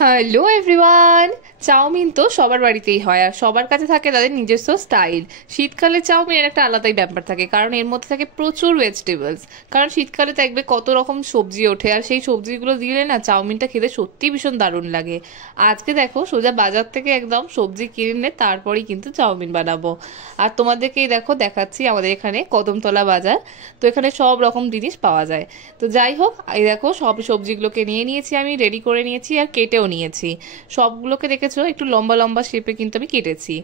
Hello everyone. Chowmein তো সবার বাড়িতেই হয় আর সবার কাছে থাকে তাদের নিজস্ব স্টাইল। শীতকালে চাউমিনের একটা আলাদাই ব্যাপার থাকে, কারণ এর মধ্যে থাকে প্রচুর ভেজিটেবলস। কারণ শীতকালে দেখবে কত রকম সবজি ওঠে, আর সেই সবজিগুলো দিলে না চাউমিনটা খেতে সত্যি ভীষণ দারুণ লাগে। আজকে দেখো সোজা বাজার থেকে একদম সবজি কিনে এনে তারপরেই কিন্তু চাউমিন বানাবো। আর তোমাদেরকেই দেখো দেখাচ্ছি আমাদের এখানে কদমতলা বাজার, তো এখানে সব রকম জিনিস পাওয়া যায়। তো যাই হোক, এই দেখো সব সবজিগুলোকে নিয়ে নিয়েছি, আমি রেডি করে নিয়েছি আর কেটেও নিয়েছি। সবগুলোকে দেখেছো একটু লম্বা লম্বা শেপে কিন্তু আমি কেটেছি।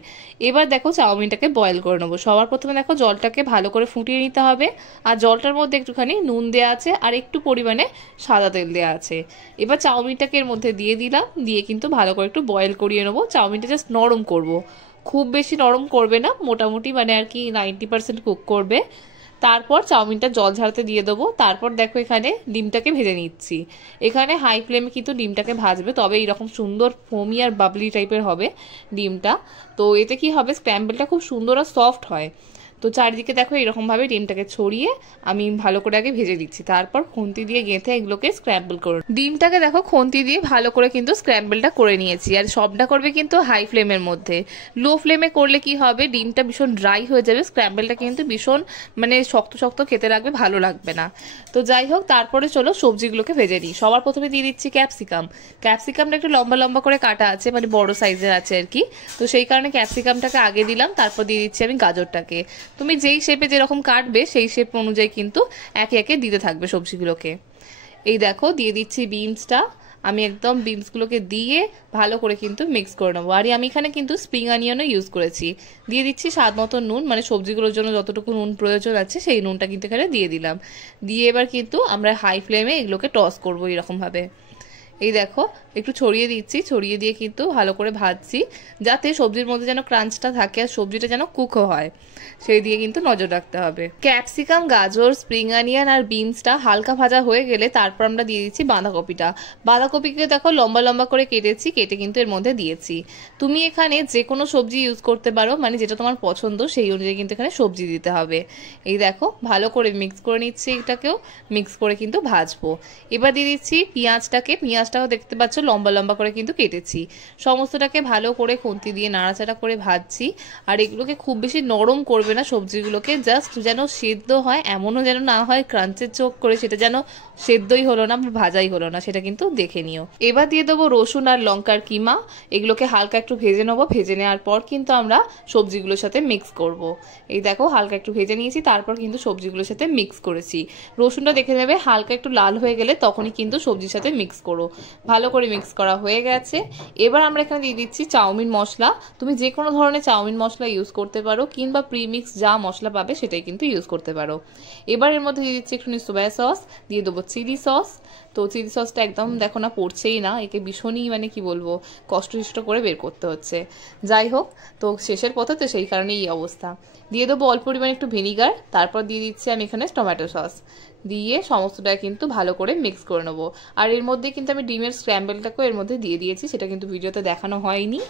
এবার দেখো চাউমিনটাকে বয়েল করে নেবো। সবার প্রথমে দেখো জলটাকে ভালো করে ফুটিয়ে নিতে হবে, আর জলটার মধ্যে একটুখানি নুন দেওয়া আছে আর একটু পরিমাণে সাদা তেল দেওয়া আছে। এবার চাউমিনটাকে এর মধ্যে দিয়ে দিলাম, দিয়ে কিন্তু ভালো করে একটু বয়েল করিয়ে নেবো। চাউমিনটা জাস্ট নরম করব, খুব বেশি নরম করবে না, মোটামুটি মানে আর কি 90% কুক করবে। তারপর চাউমিনটা জল ঝাড়তে দিয়ে দেবো। তারপর দেখো এখানে ডিমটাকে ভেজে নিচ্ছি। এখানে হাই ফ্লেমে কিন্তু ডিমটাকে ভাজবে, তবে এইরকম সুন্দর ফোমি আর বাবলি টাইপের হবে ডিমটা। তো এতে কি হবে, স্ক্র্যাম্বলটা খুব সুন্দর আর সফট হয়। তো চারিদিকে দেখো এরকমভাবে ডিমটাকে ছড়িয়ে আমি ভালো করে আগে ভেজে দিচ্ছি, তারপর খুন্তি দিয়ে গেঁথে এগুলোকে স্ক্র্যাম্বল করে ডিমটাকে দেখো খুন্তি দিয়ে ভালো করে কিন্তু স্ক্র্যাম্বলটা করে নিয়েছি। আর সবটা করবে কিন্তু হাই ফ্লেমের মধ্যে। লো ফ্লেমে করলে কি হবে, ডিমটা ভীষণ ড্রাই হয়ে যাবে, স্ক্র্যাম্বলটা কিন্তু ভীষণ মানে শক্ত শক্ত খেতে লাগবে, ভালো লাগবে না। তো যাই হোক, তারপরে চলো সবজিগুলোকে ভেজে নিই। সবার প্রথমে দিয়ে দিচ্ছি ক্যাপসিকাম। ক্যাপসিকামটা একটু লম্বা লম্বা করে কাটা আছে, মানে বড় সাইজের আছে আর কি। তো সেই কারণে ক্যাপসিকামটাকে আগে দিলাম, তারপর দিয়ে দিচ্ছি আমি গাজরটাকে। তুমি যেই শেপে যেরকম কাটবে সেই শেপ অনুযায়ী কিন্তু একে একে দিতে থাকবে সবজিগুলোকে। এই দেখো দিয়ে দিচ্ছি বিনসটা। আমি একদম বিনসগুলোকে দিয়ে ভালো করে কিন্তু মিক্স করে নেবো। আর আমি এখানে কিন্তু স্প্রিং অনিয়নও ইউজ করেছি। দিয়ে দিচ্ছি স্বাদ মতো নুন, মানে সবজিগুলোর জন্য যতটুকু নুন প্রয়োজন আছে সেই নুনটা কিন্তু এখানে দিয়ে দিলাম। দিয়ে এবার কিন্তু আমরা হাই ফ্লেমে এগুলোকে টস করবো এরকমভাবে। এই দেখো একটু ছড়িয়ে দিচ্ছি, ছড়িয়ে দিয়ে কিন্তু ভালো করে ভাজছি, যাতে সবজির মধ্যে যেন ক্রাঞ্চটা থাকে আর সবজিটা যেন কুকও হয়, সেই দিয়ে কিন্তু নজর রাখতে হবে। ক্যাপসিকাম, গাজর, স্প্রিং অনিয়ন আর বিনসটা হালকা ভাজা হয়ে গেলে তারপর আমরা দিয়ে দিচ্ছি বাঁধাকপিটা। বাঁধাকপিকে দেখো লম্বা লম্বা করে কেটেছি, কেটে কিন্তু এর মধ্যে দিয়েছি। তুমি এখানে যে কোনো সবজি ইউজ করতে পারো, মানে যেটা তোমার পছন্দ সেই অনুযায়ী কিন্তু এখানে সবজি দিতে হবে। এই দেখো ভালো করে মিক্স করে নিচ্ছি, এটাকেও মিক্স করে কিন্তু ভাজবো। এবার দিয়ে দিচ্ছি পেঁয়াজটাকে। পেঁয়াজটাও দেখতে পাচ্ছ লম্বা লম্বা করে কিন্তু কেটেছি। সমস্তটাকে ভালো করে খুন্তি দিয়ে নাড়াচাড়া করে ভাজছি। আর এগুলোকে খুব বেশি নরম করবে না সবজিগুলোকে, জাস্ট যেন সেদ্ধ হয়, এমনও যেন না হয় ক্রাঞ্চের চোখ করে সেটা যেন সেদ্ধই হলো না ভাজাই হলো না, সেটা কিন্তু দেখে নিও। এবার দিয়ে দেবো রসুন আর লঙ্কার কিমা। এগুলোকে হালকা একটু ভেজে নেবো, ভেজে নেওয়ার পর কিন্তু আমরা সবজিগুলোর সাথে মিক্স করব। এই দেখো হালকা একটু ভেজে নিয়েছি, তারপর কিন্তু সবজিগুলোর সাথে মিক্স করেছি। রসুনটা দেখে নেবে হালকা একটু লাল হয়ে গেলে তখনই কিন্তু সবজির সাথে মিক্স করো। ভালো করে মিক্স করা হয়ে গেছে। এবার আমরা এখানে দিয়ে দিচ্ছি চাউমিন মশলা। তুমি যে কোনো ধরনের চাউমিন মশলা ইউজ করতে পারো, কিংবা প্রিমিক্স যা মশলা পাবে সেটাই কিন্তু ইউজ করতে পারো। এবার এর মধ্যে দিয়ে দিচ্ছি একটুখানি সোয়া সস, দিয়ে দেবো চিলি সস। তো চিলি সসটা একদম দেখো না পড়ছেই না, একে ভীষণই মানে কি বলবো কষ্ট করে বের করতে হচ্ছে। যাই হোক, তো শেষের পথে তো সেই কারণেই এই অবস্থা। দিয়ে দেবো অল্প পরিমাণে একটু ভিনিগার, তারপর দিয়ে দিচ্ছি আমি এখানে টমেটো সস। দিয়ে সমস্তটা কিন্তু ভালো করে মিক্স করে নেবো। আর এর মধ্যে কিন্তু আমি ডিমের স্ক্র্যাম্বলটাকেও এর মধ্যে দিয়ে দিয়েছি, সেটা কিন্তু ভিডিওতে দেখানো হয়নি।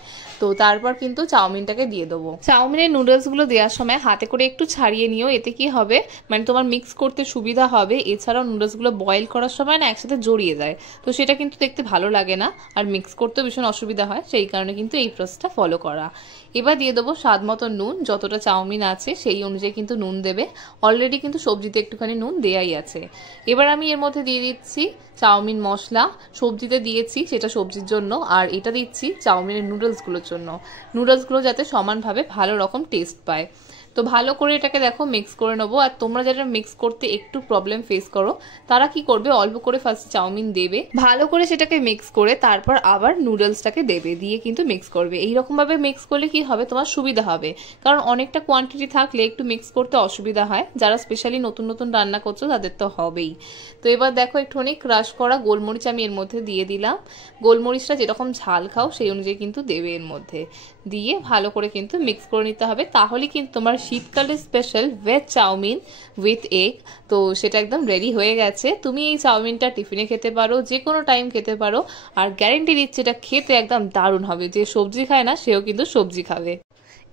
তো তারপর কিন্তু চাউমিনটাকে দিয়ে দেবো। চাউমিনের নুডলসগুলো দেওয়ার সময় হাতে করে একটু ছাড়িয়ে নিও, এতে কি হবে মানে তোমার মিক্স করতে সুবিধা হবে। এছাড়াও নুডলসগুলো বয়েল করার সময় না একসাথে জড়িয়ে যায়, তো সেটা কিন্তু দেখতে ভালো লাগে না, আর মিক্স করতেও ভীষণ অসুবিধা হয়, সেই কারণে কিন্তু এই প্রসেসটা ফলো করা। এবার দিয়ে দেবো স্বাদ মতো নুন, যতটা চাউমিন আছে সেই অনুযায়ী কিন্তু নুন দেবে। অলরেডি কিন্তু সবজিতে একটুখানি নুন দেয়াই আছে। এবার আমি এর মধ্যে দিয়ে দিচ্ছি চাউমিন মশলা। সবজিতে দিয়েছি সেটা সবজির জন্য, আর এটা দিচ্ছি চাউমিনের নুডলসগুলোর জন্য, নুডলসগুলো যাতে সমানভাবে ভালো রকম টেস্ট পায়। তো ভালো করে এটাকে দেখো মিক্স করে নেবো। আর তোমরা যারা মিক্স করতে একটু প্রবলেম ফেস করো তারা কি করবে, অল্প করে ফার্স্ট চাউমিন দেবে, ভালো করে সেটাকে মিক্স করে তারপর আবার নুডলসটাকে দেবে, দিয়ে কিন্তু মিক্স করবে। এইরকম ভাবে মিক্স করলে কি হবে, তোমার সুবিধা হবে। কারণ অনেকটা কোয়ান্টিটি থাকলে একটু মিক্স করতে অসুবিধা হয়, যারা স্পেশালি নতুন নতুন রান্না করছো তাদের তো হবেই। তো এবার দেখো একটুখানি ক্রাশ করা গোলমরিচ আমি এর মধ্যে দিয়ে দিলাম। গোলমরিচটা যেরকম ঝাল খাও সেই অনুযায়ী কিন্তু দেবে এর মধ্যে, দিয়ে ভালো করে কিন্তু মিক্স করে নিতে হবে। তাহলে কিন্তু তোমার শীতকালের special veg chow mein with egg তো সেটা একদম রেডি হয়ে গেছে। তুমি এই চাউমিনটা টিফিনে খেতে পারো, যে কোনো টাইম খেতে পারো, আর গ্যারেন্টি দিচ্ছি এটা খেতে একদম দারুণ হবে। যে সবজি খায় না সেও কিন্তু সবজি খাবে।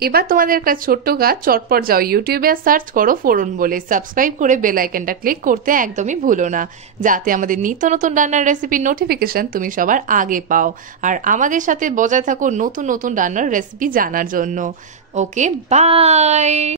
এবার তোমাদের একটা ছোট্ট কাজ, চটপট যাও ইউটিউবে আর সার্চ করো ফোড়ন বলে, সাবস্ক্রাইব করে বেল আইকনটা ক্লিক করতে একদমই ভুলো না, যাতে আমাদের নিত্য নতুন রান্নার রেসিপির নোটিফিকেশন তুমি সবার আগে পাও। আর আমাদের সাথে বজায় থাকো নতুন নতুন রান্নার রেসিপি জানার জন্য। ওকে, বাই।